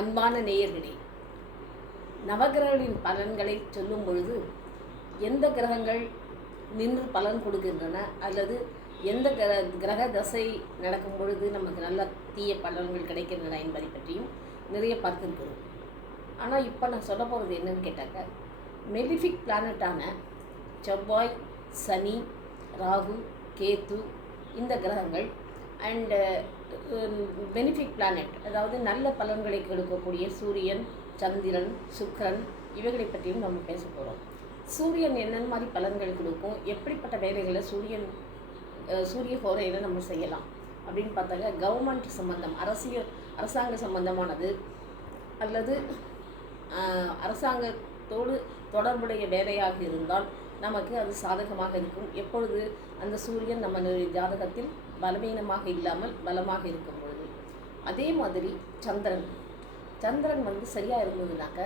அன்பான நேயர்களே, நவகிரகங்களின் பலன்களை சொல்லும் பொழுது எந்த கிரகங்கள் நின்று பலன் கொடுக்கின்றன அல்லது எந்த கிரக தசை நடக்கும் பொழுது நமக்கு நல்ல தீய பலன்கள் கிடைக்கின்றன என்பதை பற்றியும் நிறைய பார்த்துருக்கிறோம். ஆனால் இப்போ நான் சொல்ல போகிறது என்னன்னு கேட்டாக்க, மெலிஃபிக் பிளானட்டான செவ்வாய், சனி, ராகு, கேத்து இந்த கிரகங்கள் அண்டு பெனிஃபிக் பிளானட், அதாவது நல்ல பலன்களை கொடுக்கக்கூடிய சூரியன், சந்திரன், சுக்கிரன் இவைகளை பற்றியும் நம்ம பேச போகிறோம். சூரியன் என்னென்ன மாதிரி பலன்கள் கொடுக்கும், எப்படிப்பட்ட வேலைகளை சூரிய ஹோரையில் நம்ம செய்யலாம் அப்படின்னு பார்த்தாக்க, கவர்மெண்ட் சம்பந்தம், அரசாங்க சம்பந்தமானது அல்லது அரசாங்கத்தோடு தொடர்புடைய வேலையாக இருந்தால் நமக்கு அது சாதகமாக இருக்கும். எப்பொழுது அந்த சூரியன் நம்ம ஜாதகத்தில் பலவீனமாக இல்லாமல் பலமாக இருக்கும் பொழுது. அதே மாதிரி சந்திரன் சரியாக இருந்ததுனாக்க,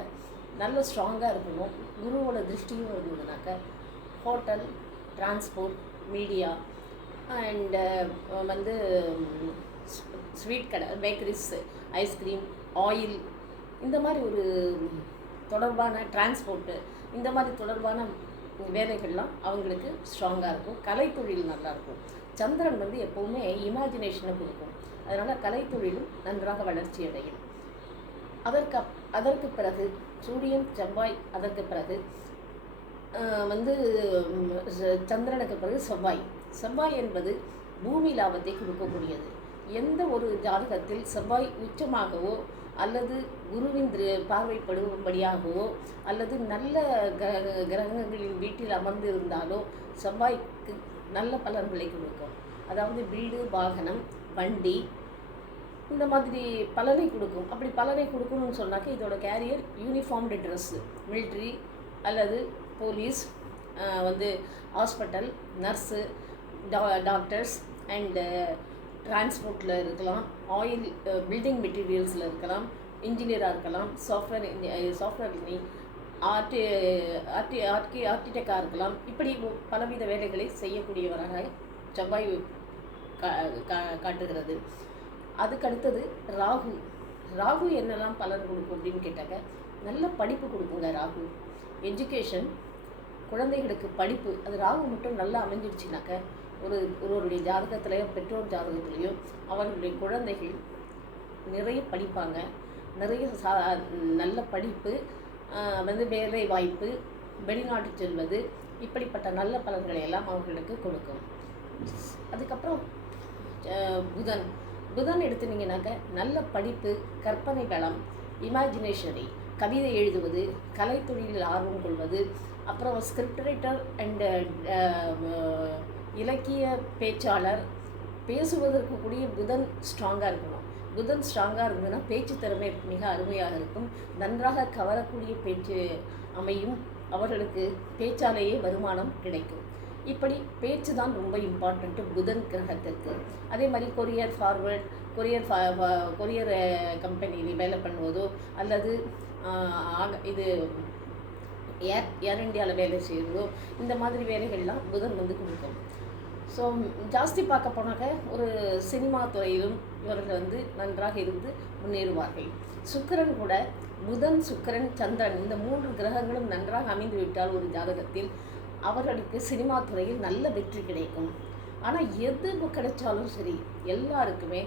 நல்ல ஸ்ட்ராங்காக இருக்கணும். குருவோட திருஷ்டியும் இருந்ததுனாக்க hotel, transport, media and sweet கடை, பேக்கரிஸ், ஐஸ்கிரீம், ஆயில் இந்த மாதிரி ஒரு தொடர்பான டிரான்ஸ்போர்ட்டு இந்த மாதிரி தொடர்பான வேலைகள்லாம் அவங்களுக்கு ஸ்ட்ராங்காக இருக்கும். கலைத்தொழில் நல்லாயிருக்கும். சந்திரன் எப்போவுமே இமேஜினேஷனை கொடுக்கும். அதனால் கலைத்தொழிலும் நன்றாக வளர்ச்சி அடையும். அதற்கு பிறகு சூரியன், செவ்வாய், அதற்கு பிறகு சந்திரனுக்கு பிறகு செவ்வாய் என்பது பூமி லாபத்தை கொடுக்கக்கூடியது. எந்த ஒரு ஜாதகத்தில் செவ்வாய் உச்சமாகவோ அல்லது குருவின் பார்வைப்படும்படியாகவோ அல்லது நல்ல கிரகங்களின் வீட்டில் அமர்ந்து இருந்தாலோ செவ்வாய்க்கு நல்ல பலன்களை கொடுக்கும். அதாவது வீடு, வாகனம், வண்டி இந்த மாதிரி பலனை கொடுக்கும். அப்படி பலனை கொடுக்கணும்னு சொன்னாக்க இதோட கேரியர் யூனிஃபார்ம்டு ட்ரெஸ்ஸு, மிலிட்ரி அல்லது police, hospital, nurse, doctors and டிரான்ஸ்போர்ட்டில் இருக்கலாம், ஆயில், பில்டிங் மெட்டீரியல்ஸில் இருக்கலாம், இன்ஜினியராக இருக்கலாம், சாஃப்ட்வேர் இன்ஜினியர், ஆர்கிடெக்டாக இருக்கலாம். இப்படி பலவித வேலைகளை செய்யக்கூடியவராக செவ்வாய் காட்டுகிறது. அதுக்கடுத்தது ராகு என்னெல்லாம் பலன் கொடுக்கும் அப்படின்னு கேட்டாக்க, நல்ல படிப்பு கொடுக்குங்க. ராகு எஜுகேஷன், குழந்தைகளுக்கு படிப்பு. அது ராகு மட்டும் நல்லா அமைஞ்சிடுச்சுனாக்க ஒருவருடைய ஜாதகத்திலையோ பெற்றோர் ஜாதகத்திலையோ அவர்களுடைய குழந்தைகள் நிறைய படிப்பாங்க. நிறைய நல்ல படிப்பு, வேலை வாய்ப்பு, வெளிநாட்டு செல்வது, இப்படிப்பட்ட நல்ல பலன்களை எல்லாம் அவர்களுக்கு கொடுக்கும். அதுக்கப்புறம் புதன் எடுத்துனீங்கன்னாக்க நல்ல படிப்பு, கற்பனை வளம், இமேஜினேஷனரி, கவிதை எழுதுவது, கலைத்தொழிலில் ஆர்வம் கொள்வது, அப்புறம் ஸ்கிரிப்ட் ரைட்டர் அண்டு இலக்கிய பேச்சாளர், பேசுவதற்கு கூடிய புதன் ஸ்ட்ராங்காக இருக்கணும். புதன் ஸ்ட்ராங்காக இருந்ததுன்னா பேச்சு திறமை மிக அருமையாக இருக்கும். நன்றாக கவரக்கூடிய பேச்சு அமையும். அவர்களுக்கு பேச்சாலேயே வருமானம் கிடைக்கும். இப்படி பேச்சு தான் ரொம்ப இம்பார்ட்டண்ட்டு புதன் கிரகத்திற்கு. அதே மாதிரி கொரியர் கம்பெனியில் வேலை பண்ணுவதோ அல்லது இது ஏர் இந்தியாவில் வேலை செய்கிறதோ இந்த மாதிரி வேலைகள்லாம் புதன் கொடுக்கும். ஸோ ஜாஸ்தி பார்க்க போனாக்க ஒரு சினிமா துறையிலும் இவர்கள் நன்றாக இருந்து முன்னேறுவார்கள். சுக்கிரன் கூட, புதன், சுக்கிரன், சந்திரன் இந்த 3 கிரகங்களும் நன்றாக அமைந்து விட்டால் ஒரு ஜாதகத்தில் அவர்களுக்கு சினிமா துறையில் நல்ல வெற்றி கிடைக்கும். ஆனால் எது கிடைச்சாலும் சரி, எல்லாருக்குமே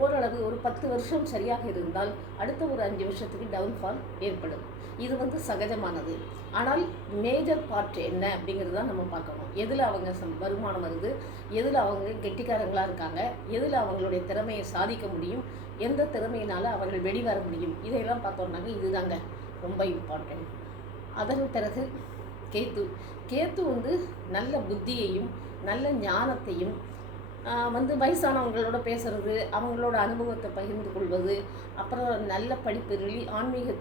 ஓரளவு ஒரு 10 வருஷம் சரியாக இருந்தால் அடுத்த ஒரு 5 வருஷத்துக்கு டவுன்ஃபால் ஏற்படும். இது சகஜமானது. ஆனால் மேஜர் பார்ட் என்ன அப்படிங்கிறது தான் நம்ம பார்க்கணும். எதில் அவங்க வருமானம் வருது, எதில் அவங்க கெட்டிக்காரங்களாக இருக்காங்க, எதில் அவங்களுடைய திறமையை சாதிக்க முடியும், எந்த திறமையினால் அவர்கள் வெளிவர முடியும், இதையெல்லாம் பார்த்தோம்னாங்க இதுதாங்க ரொம்ப இம்பார்ட்டன்ட். அதன் பிறகு கேத்து நல்ல புத்தியையும் நல்ல ஞானத்தையும், வயசானவங்களோட பேசுறது, அவங்களோட அனுபவத்தை பகிர்ந்து கொள்வது, அப்புறம் நல்ல படிப்பு, ஆன்மீக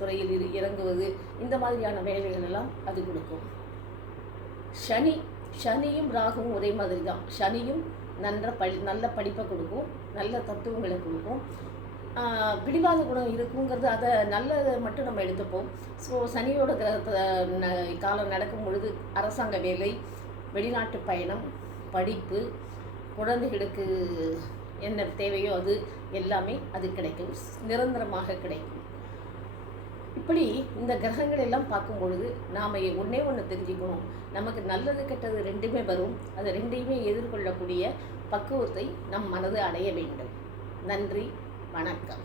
துறையில் இறங்குவது, இந்த மாதிரியான வேலைகள் எல்லாம் அது கொடுக்கும். சனியும் ராகுவும் ஒரே மாதிரி தான். சனியும் நல்ல படிப்பை கொடுக்கும், நல்ல தத்துவங்களை கொடுக்கும். பிடிவாத குணம் இருக்குங்கிறது அதை நல்லதை மட்டும் நம்ம எடுத்துப்போம். ஸோ சனியோட காலம் நடக்கும் பொழுது அரசாங்க வேலை, வெளிநாட்டு பயணம், படிப்பு, குழந்தைகளுக்கு என்ன தேவையோ அது, எல்லாமே அது கிடைக்கும், நிரந்தரமாக கிடைக்கும். இப்படி இந்த கிரகங்கள் எல்லாம் பார்க்கும் பொழுது நாம் ஒன்றே ஒன்று தெரிஞ்சுக்கணும், நமக்கு நல்லது கெட்டது ரெண்டுமே வரும். அது ரெண்டையுமே எதிர்கொள்ளக்கூடிய பக்குவத்தை நம் மனது அடைய வேண்டும். நன்றி, வணக்கம்.